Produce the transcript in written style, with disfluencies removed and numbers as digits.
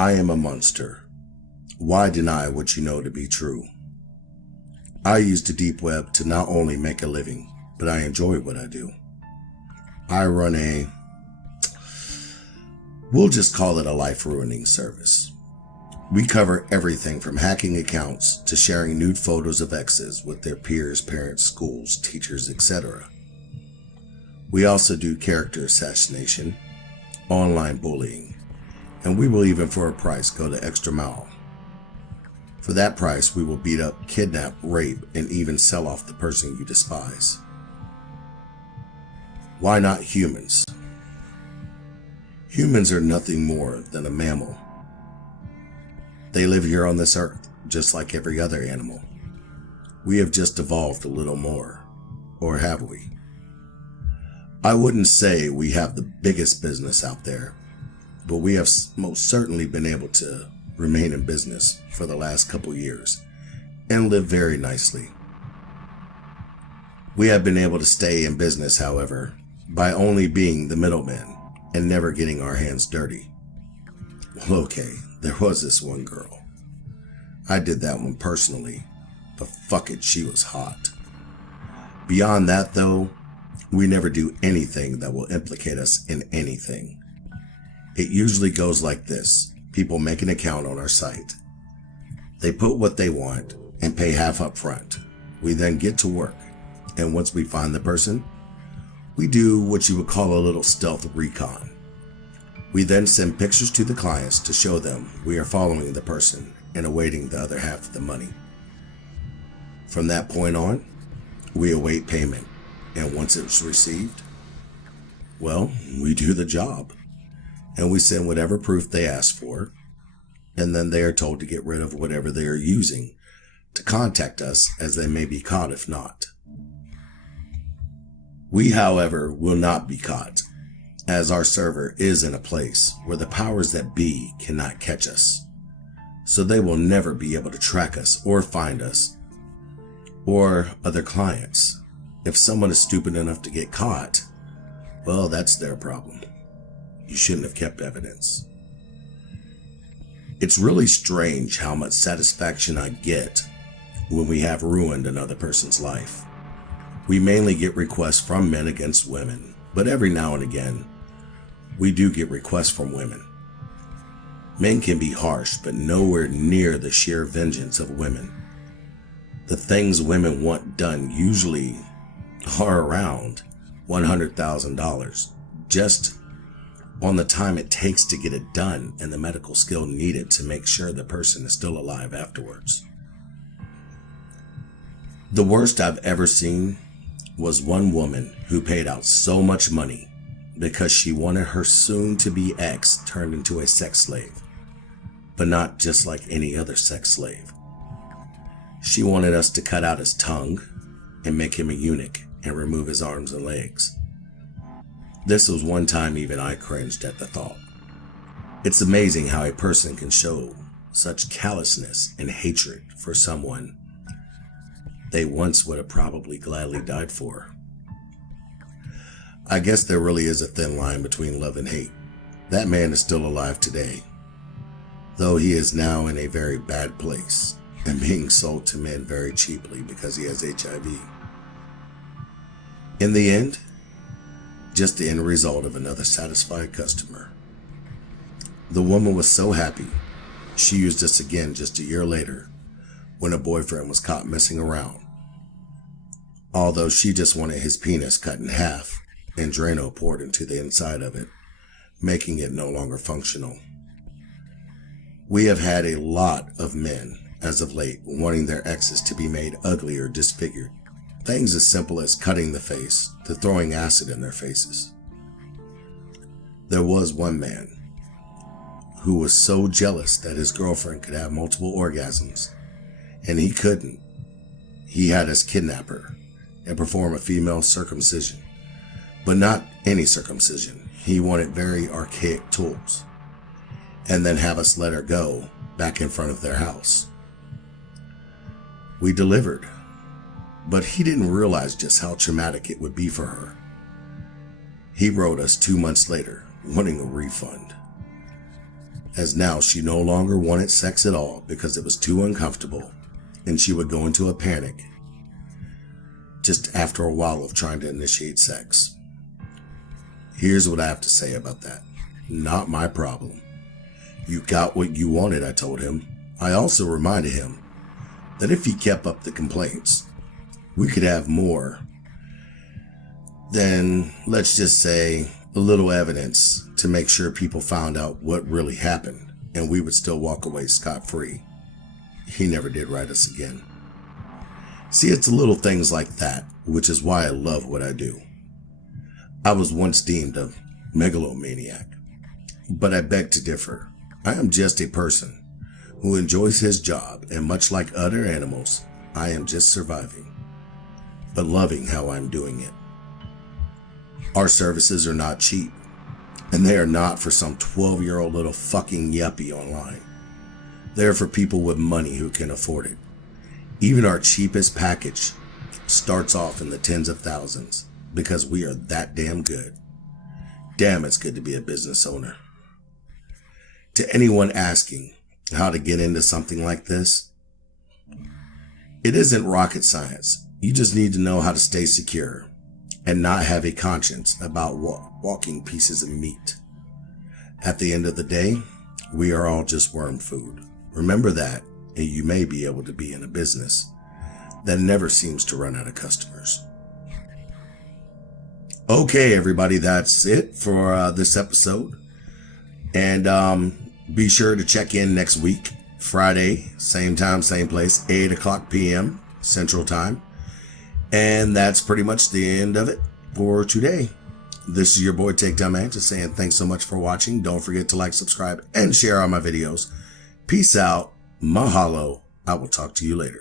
I am a monster. Why deny what you know to be true? I use the deep web to not only make a living, but I enjoy what I do. I run we'll just call it a life-ruining service. We cover everything from hacking accounts to sharing nude photos of exes with their peers, parents, schools, teachers, etc. We also do character assassination, online bullying, and we will even for a price go the extra mile. For that price, we will beat up, kidnap, rape, and even sell off the person you despise. Why not humans? Humans are nothing more than a mammal. They live here on this earth, just like every other animal. We have just evolved a little more, or have we? I wouldn't say we have the biggest business out there, but we have most certainly been able to remain in business for the last couple years and live very nicely. We have been able to stay in business, however, by only being the middleman and never getting our hands dirty. Well, okay, there was this one girl. I did that one personally, but fuck it, she was hot. Beyond that though, we never do anything that will implicate us in anything. It usually goes like this. People make an account on our site. They put what they want and pay half up front. We then get to work, and once we find the person, we do what you would call a little stealth recon. We then send pictures to the clients to show them we are following the person and awaiting the other half of the money. From that point on, we await payment, and once it's received, well, we do the job. And we send whatever proof they ask for, and then they are told to get rid of whatever they are using to contact us, as they may be caught if not. We, however, will not be caught, as our server is in a place where the powers that be cannot catch us. So they will never be able to track us or find us or other clients. If someone is stupid enough to get caught, well, that's their problem. You shouldn't have kept evidence. It's really strange how much satisfaction I get when we have ruined another person's life. We mainly get requests from men against women, but every now and again, we do get requests from women. Men can be harsh, but nowhere near the sheer vengeance of women. The things women want done usually are around $100,000, just on the time it takes to get it done and the medical skill needed to make sure the person is still alive afterwards. The worst I've ever seen was one woman who paid out so much money because she wanted her soon-to-be ex turned into a sex slave, but not just like any other sex slave. She wanted us to cut out his tongue and make him a eunuch and remove his arms and legs. This was one time even I cringed at the thought. It's amazing how a person can show such callousness and hatred for someone they once would have probably gladly died for. I guess there really is a thin line between love and hate. That man is still alive today, though he is now in a very bad place and being sold to men very cheaply because he has HIV. In the end, just the end result of another satisfied customer. The woman was so happy, she used us again just a year later when a boyfriend was caught messing around. Although she just wanted his penis cut in half and Drano poured into the inside of it, making it no longer functional. We have had a lot of men, as of late, wanting their exes to be made ugly or disfigured. Things as simple as cutting the face to throwing acid in their faces. There was one man who was so jealous that his girlfriend could have multiple orgasms, and he couldn't. He had us kidnap her and perform a female circumcision, but not any circumcision. He wanted very archaic tools, and then have us let her go back in front of their house. We delivered, but he didn't realize just how traumatic it would be for her. He wrote us 2 months later, wanting a refund. as now she no longer wanted sex at all because it was too uncomfortable, and she would go into a panic just after a while of trying to initiate sex. Here's what I have to say about that. Not my problem. You got what you wanted, I told him. I also reminded him that if he kept up the complaints, we could have more than, let's just say, a little evidence to make sure people found out what really happened, and we would still walk away scot-free. He never did write us again. See, it's little things like that, which is why I love what I do. I was once deemed a megalomaniac, but I beg to differ. I am just a person who enjoys his job, and much like other animals, I am just surviving, but loving how I'm doing it. Our services are not cheap, and they are not for some 12-year-old little fucking yuppie online. They are for people with money who can afford it. Even our cheapest package starts off in the tens of thousands because we are that damn good. Damn, it's good to be a business owner. To anyone asking how to get into something like this, it isn't rocket science. You just need to know how to stay secure and not have a conscience about walking pieces of meat. At the end of the day, we are all just worm food. Remember that, and you may be able to be in a business that never seems to run out of customers. Okay, everybody, that's it for this episode. And be sure to check in next week, Friday, same time, same place, 8 o'clock p.m. Central Time. And that's pretty much the end of it for today. This is your boy Takedownman, just saying thanks so much for watching. Don't forget to like, subscribe, and share all my videos. Peace out. Mahalo. I will talk to you later.